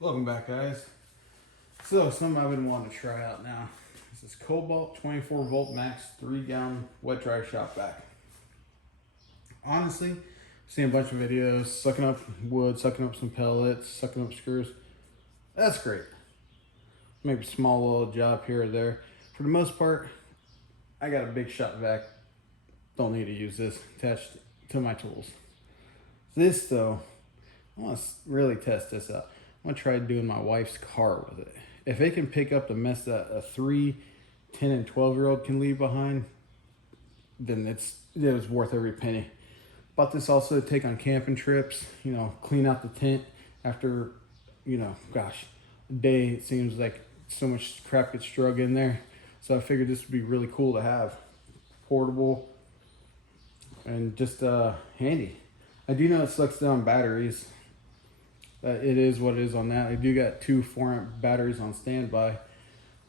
Welcome back, guys. So, something I've been wanting to try out now. This is Kobalt 24 volt max 3-gallon wet dry shop vac. Honestly, I've seen a bunch of videos sucking up wood, sucking up some pellets, sucking up screws. That's great. Maybe a small little job here or there. For the most part, I got a big shop vac. Don't need to use this attached to my tools. This though, I want to really test this out. I'm gonna try doing my wife's car with it. If it can pick up the mess that a 3, 10, and 12-year-old can leave behind, then it was worth every penny. Bought this also to take on camping trips, clean out the tent after, gosh, a day. It seems like so much crap gets drug in there. So I figured this would be really cool to have. Portable and just handy. I do know it sucks down batteries. It is what it is on that. I do got 2 4-amp batteries on standby.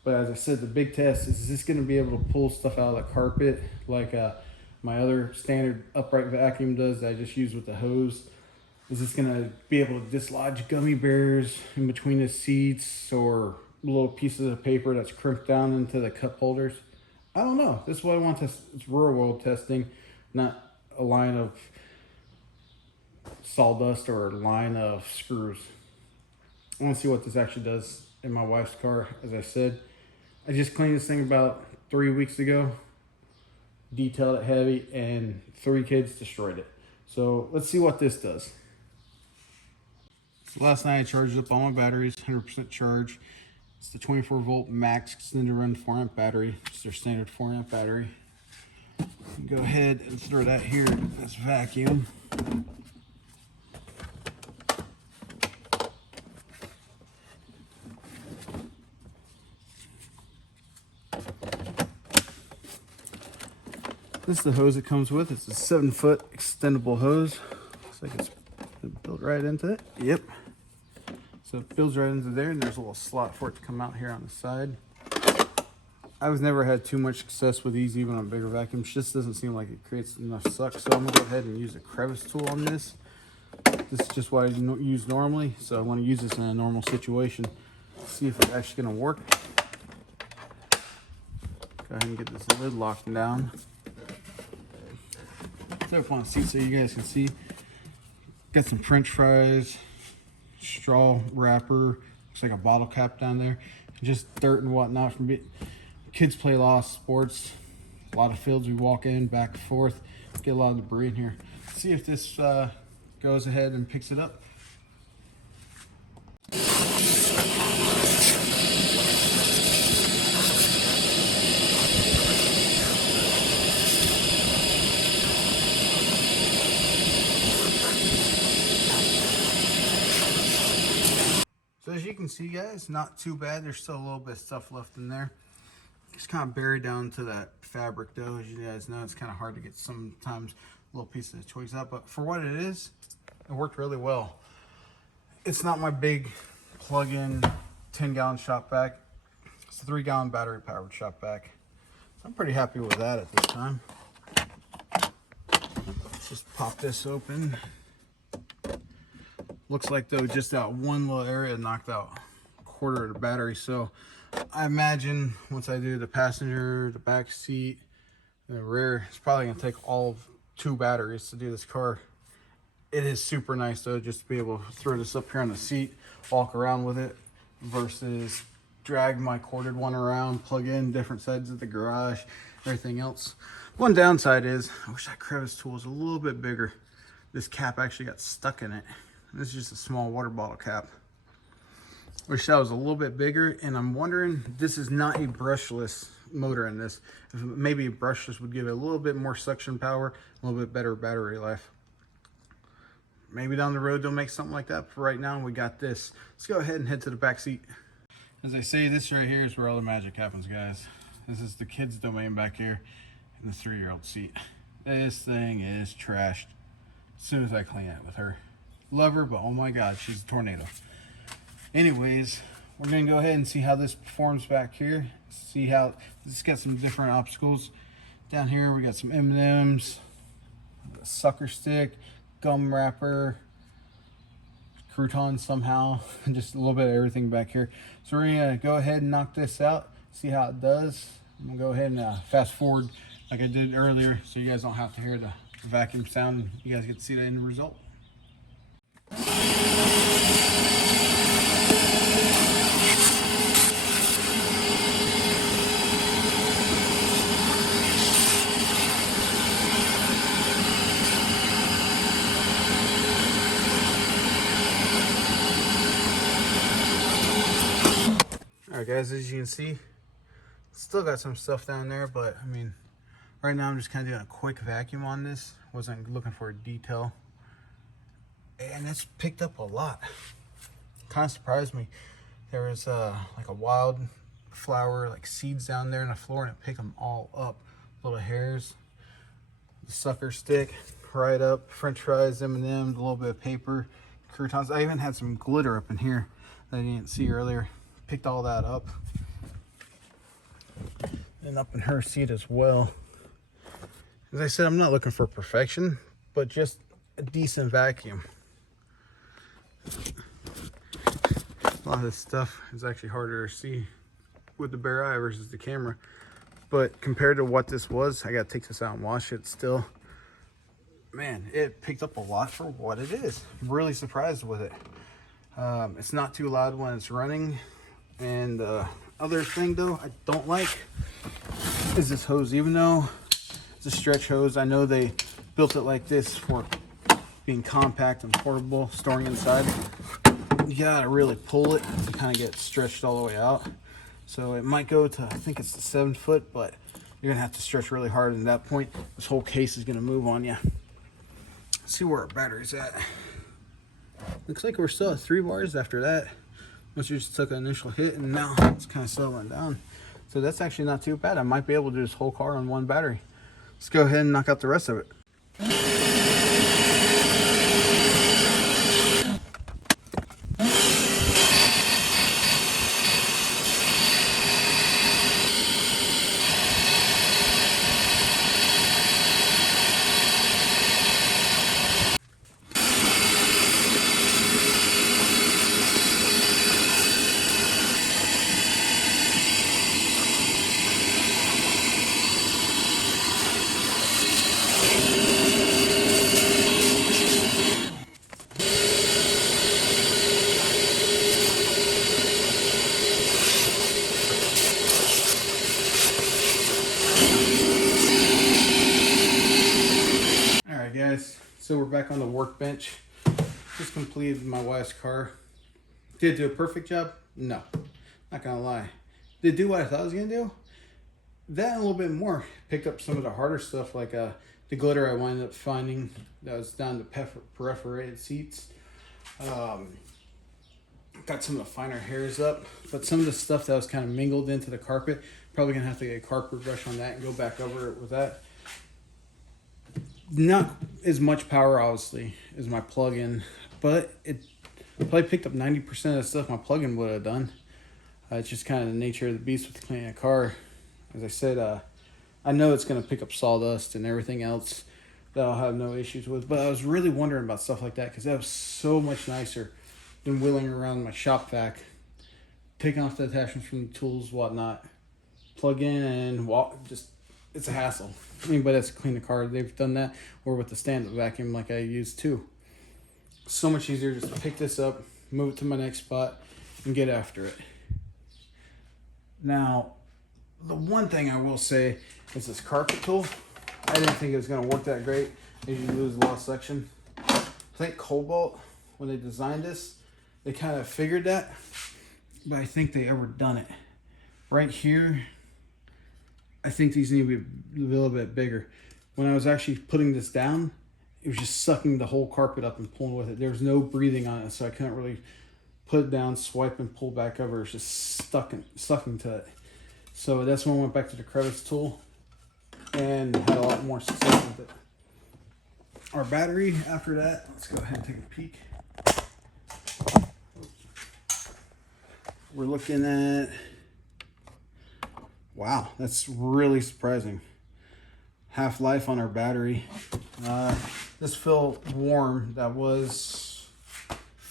But as I said, the big test is this going to be able to pull stuff out of the carpet like my other standard upright vacuum does that I just use with the hose. Is this going to be able to dislodge gummy bears in between the seats or little pieces of paper that's crimped down into the cup holders? I don't know. This is what I want to test. It's real world testing, not a line of sawdust or a line of screws. I want to see what this actually does in my wife's car. As I said, I just cleaned this thing about 3 weeks ago, detailed it heavy, and 3 kids destroyed it. So let's see what this does. So last night I charged up all my batteries, 100% charge. It's the 24 volt max extended run 4-amp battery. It's their standard 4-amp battery. Go ahead and throw that here in this vacuum. This is the hose it comes with. It's a 7-foot extendable hose. Looks like it's built right into it. Yep. So it builds right into there, and there's a little slot for it to come out here on the side. I've never had too much success with these, even on bigger vacuums. It just doesn't seem like it creates enough suck. So I'm gonna go ahead and use a crevice tool on this. This is just what I use normally, so I want to use this in a normal situation. See if it's actually gonna work. Go ahead and get this lid locked down. Throw up on a seat so you guys can see. Got some French fries, straw wrapper, looks like a bottle cap down there. Just dirt and whatnot from kids play a lot of sports, a lot of fields we walk in, back and forth, get a lot of debris in here. Let's see if this goes ahead and picks it up. So as you can see, guys, not too bad. There's still a little bit of stuff left in there. It's kind of buried down to that fabric though. As you guys know, it's kind of hard to get sometimes little pieces of twigs out, but for what it is, it worked really well. It's not my big plug-in 10-gallon shop vac. It's a 3-gallon battery powered shop vac. So I'm pretty happy with that at this time. Let's just pop this open. Looks like though just that one little area knocked out a quarter of the battery. So I imagine once I do the passenger, the back seat, and the rear, it's probably gonna take all of 2 batteries to do this car. It is super nice though, just to be able to throw this up here on the seat, walk around with it, versus drag my corded one around, plug in different sides of the garage, everything else. One downside is, I wish that crevice tool was a little bit bigger. This cap actually got stuck in it. This is just a small water bottle cap. Wish that was a little bit bigger, and I'm wondering, this is not a brushless motor in this. If maybe a brushless would give it a little bit more suction power, a little bit better battery life. Maybe down the road they'll make something like that. For right now, we got this. Let's go ahead and head to the back seat. As I say, this right here is where all the magic happens, guys. This is the kids' domain back here in the 3-year-old seat. This thing is trashed as soon as I clean it with her. Love her, but oh my god, she's a tornado. Anyways, we're gonna go ahead and see how this performs back here. See how this got some different obstacles. Down here we got some M&Ms, a sucker stick, gum wrapper, croutons somehow, just a little bit of everything back here. So we're gonna go ahead and knock this out, see how it does. I'm gonna go ahead and fast forward like I did earlier, so you guys don't have to hear the vacuum sound. You guys get to see the end result. Alright guys, as you can see, still got some stuff down there, but I mean, right now I'm just kind of doing a quick vacuum on this. Wasn't looking for a detail. And it's picked up a lot. Kind of surprised me. There was like a wildflower, like seeds down there on the floor, and it picked them all up. Little hairs, the sucker stick, right up, French fries, M&Ms, a little bit of paper, croutons. I even had some glitter up in here that I didn't see earlier. Picked all that up. And up in her seat as well. As I said, I'm not looking for perfection, but just a decent vacuum. A lot of this stuff is actually harder to see with the bare eye versus the camera. But compared to what this was, I gotta take this out and wash it still. Man, it picked up a lot for what it is. I'm really surprised with it. It's not too loud when it's running. And the other thing though I don't like is this hose. Even though it's a stretch hose, I know they built it like this for being compact and portable, storing inside. You gotta really pull it to kind of get stretched all the way out. So it might go to, I think it's the 7 foot, but you're gonna have to stretch really hard. And at that point, this whole case is gonna move on you. Let's see where our battery's at. Looks like we're still at 3 bars after that. Once you just took an initial hit, and now it's kind of settling down. So that's actually not too bad. I might be able to do this whole car on one battery. Let's go ahead and knock out the rest of it. Guys, so we're back on the workbench. Just completed my wife's car. Did it do a perfect job? No, not gonna lie. Did it do what I thought it was gonna do? That and a little bit more. Picked up some of the harder stuff, like the glitter I wound up finding that was down to perforated seats. Got some of the finer hairs up, but some of the stuff that was kind of mingled into the carpet, probably gonna have to get a carpet brush on that and go back over it with that. Not as much power, obviously, as my plug-in, but it probably picked up 90% of the stuff my plug-in would have done. It's just kind of the nature of the beast with cleaning a car. As I said, I know it's going to pick up sawdust and everything else that I'll have no issues with, but I was really wondering about stuff like that because that was so much nicer than wheeling around my shop vac, taking off the attachments from the tools, whatnot, plug in and walk. Just, it's a hassle. Anybody that's cleaned the car, they've done that, or with the stand-up vacuum like I used too. So much easier just to pick this up, move it to my next spot, and get after it. Now, the one thing I will say is this carpet tool. I didn't think it was going to work that great. You lose a lot of section. I think Kobalt, when they designed this, they kind of figured that, but I think they overdone it. Right here, I think these need to be a little bit bigger. When I was actually putting this down, it was just sucking the whole carpet up and pulling with it. There was no breathing on it, so I couldn't really put it down, swipe, and pull back over. It was just sucking to it. So that's when I went back to the crevice tool and had a lot more success with it. Our battery after that, let's go ahead and take a peek. We're looking at, wow, that's really surprising. Half-life on our battery. This felt warm. That was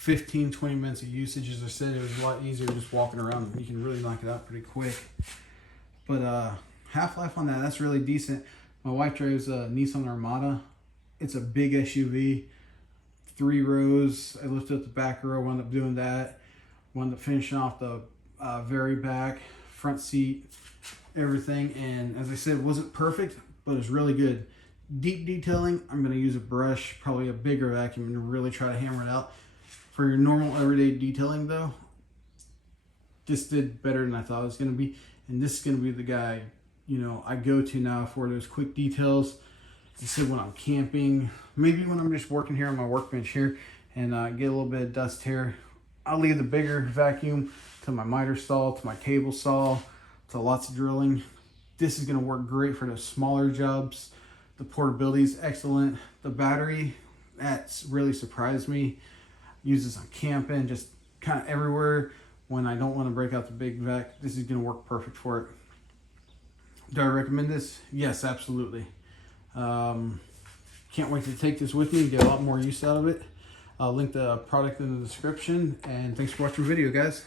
15-20 minutes of usage. As I said, it was a lot easier just walking around. You can really knock it out pretty quick. But half-life on that's really decent. My wife drives a Nissan Armada. It's a big SUV, 3 rows. I lifted up the back row, wound up doing that. Wound up finishing off the very back, front seat, everything. And as I said, it wasn't perfect, but it's really good. Deep detailing, I'm going to use a brush, probably a bigger vacuum, and really try to hammer it out. For your normal everyday detailing though, this did better than I thought it was going to be. And this is going to be the guy, you know, I go to now for those quick details. As I said, when I'm camping, maybe when I'm just working here on my workbench here and get a little bit of dust here, I'll leave the bigger vacuum to my miter saw, to my table saw, to lots of drilling. This is going to work great for those smaller jobs. The portability is excellent. The battery, that's really surprised me. Use this on camping, just kind of everywhere. When I don't want to break out the big vac, this is going to work perfect for it. Do I recommend this? Yes, absolutely. Can't wait to take this with me and get a lot more use out of it. I'll link the product in the description. And thanks for watching the video, guys.